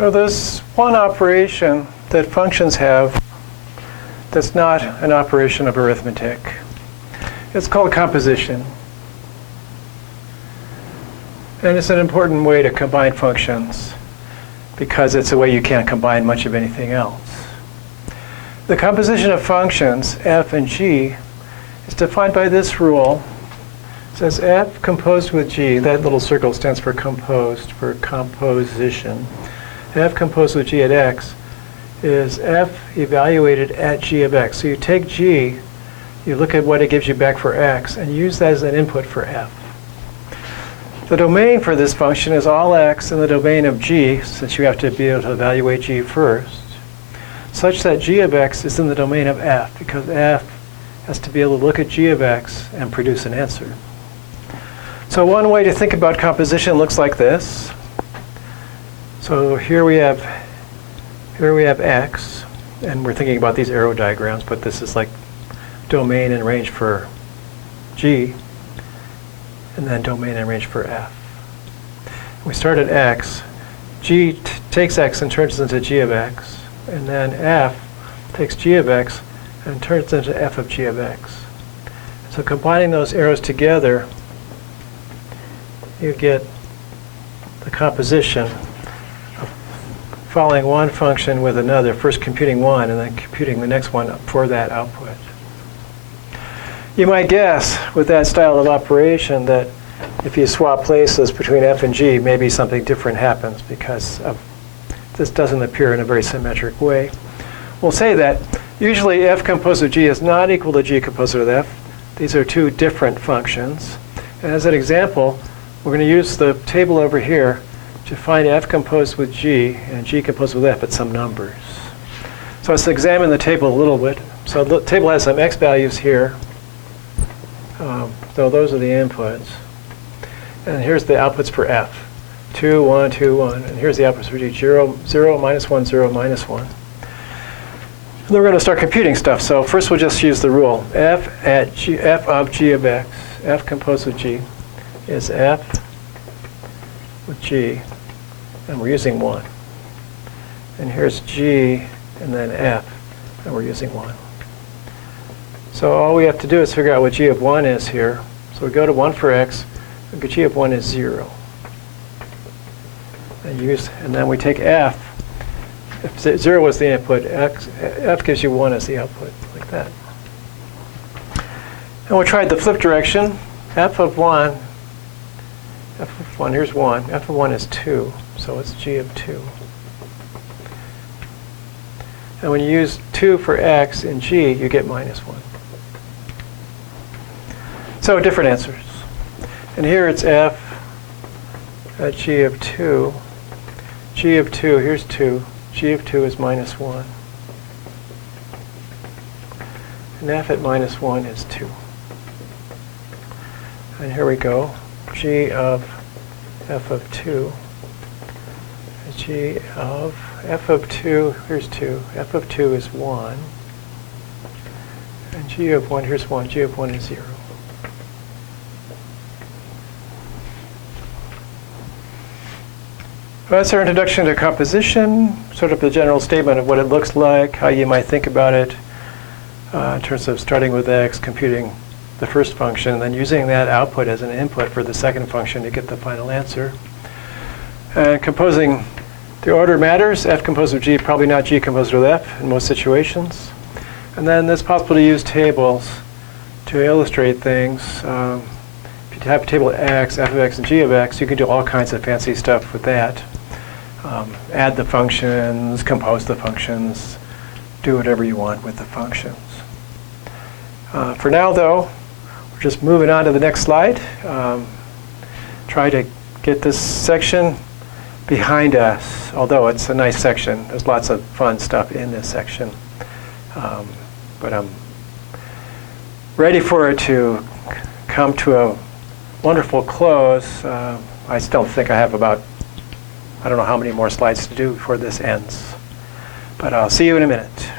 So there's one operation that functions have that's not an operation of arithmetic. It's called composition. And it's an important way to combine functions because it's a way you can't combine much of anything else. The composition of functions, f and g, is defined by this rule. It says f composed with g, that little circle stands for composed, for composition. F composed with g at x is f evaluated at g of x. So you take g, you look at what it gives you back for x, and use that as an input for f. The domain for this function is all x in the domain of g, since you have to be able to evaluate g first, such that g of x is in the domain of f, because f has to be able to look at g of x and produce an answer. So one way to think about composition looks like this. So here we have x, and we're thinking about these arrow diagrams, but this is like domain and range for g, and then domain and range for f. We start at x. G takes x and turns it into g of x, and then f takes g of x and turns it into f of g of x. So combining those arrows together, you get the composition of following one function with another, first computing one and then computing the next one for that output. You might guess with that style of operation that if you swap places between f and g, maybe something different happens because this doesn't appear in a very symmetric way. We'll say that usually f composed with g is not equal to g composed with f. These are two different functions. And as an example, we're going to use the table over here to find f composed with g and g composed with f at some numbers. So let's examine the table a little bit. So the table has some x values here. So those are the inputs. And here's the outputs for f. 2, 1, 2, 1. And here's the outputs for g. 0, 0, minus 1, 0, minus 1. And then we're going to start computing stuff. So first we'll just use the rule. F of g of x, f composed with g, is f with g. And we're using 1. And here's g and then f. And we're using 1. So all we have to do is figure out what g of 1 is here. So we go to 1 for x, and g of 1 is 0. And then we take f. If 0 was the input, f gives you 1 as the output, like that. And we'll try the flip direction. F of 1, here's 1. F of 1 is 2, so it's g of 2. And when you use 2 for x in g, you get minus 1. So different answers. And here it's f at g of 2. G of 2, here's 2. G of 2 is minus 1. And f at minus 1 is 2. And here we go. G of f of 2. G of f of 2, here's 2. F of 2 is 1. And g of 1, here's 1. G of 1 is 0. Well, that's our introduction to composition, sort of the general statement of what it looks like, how you might think about it in terms of starting with x, computing the first function, and then using that output as an input for the second function to get the final answer. And composing, the order matters. F composed with g, probably not g composed with f in most situations. And then it's possible to use tables to illustrate things. If you have a table of x, f of x, and g of x, you can do all kinds of fancy stuff with that. Add the functions, compose the functions, do whatever you want with the functions. For now, though, we're just moving on to the next slide. Try to get this section behind us, although it's a nice section. There's lots of fun stuff in this section. But I'm ready for it to come to a wonderful close. I still think I have about, I don't know how many more slides to do before this ends. But I'll see you in a minute.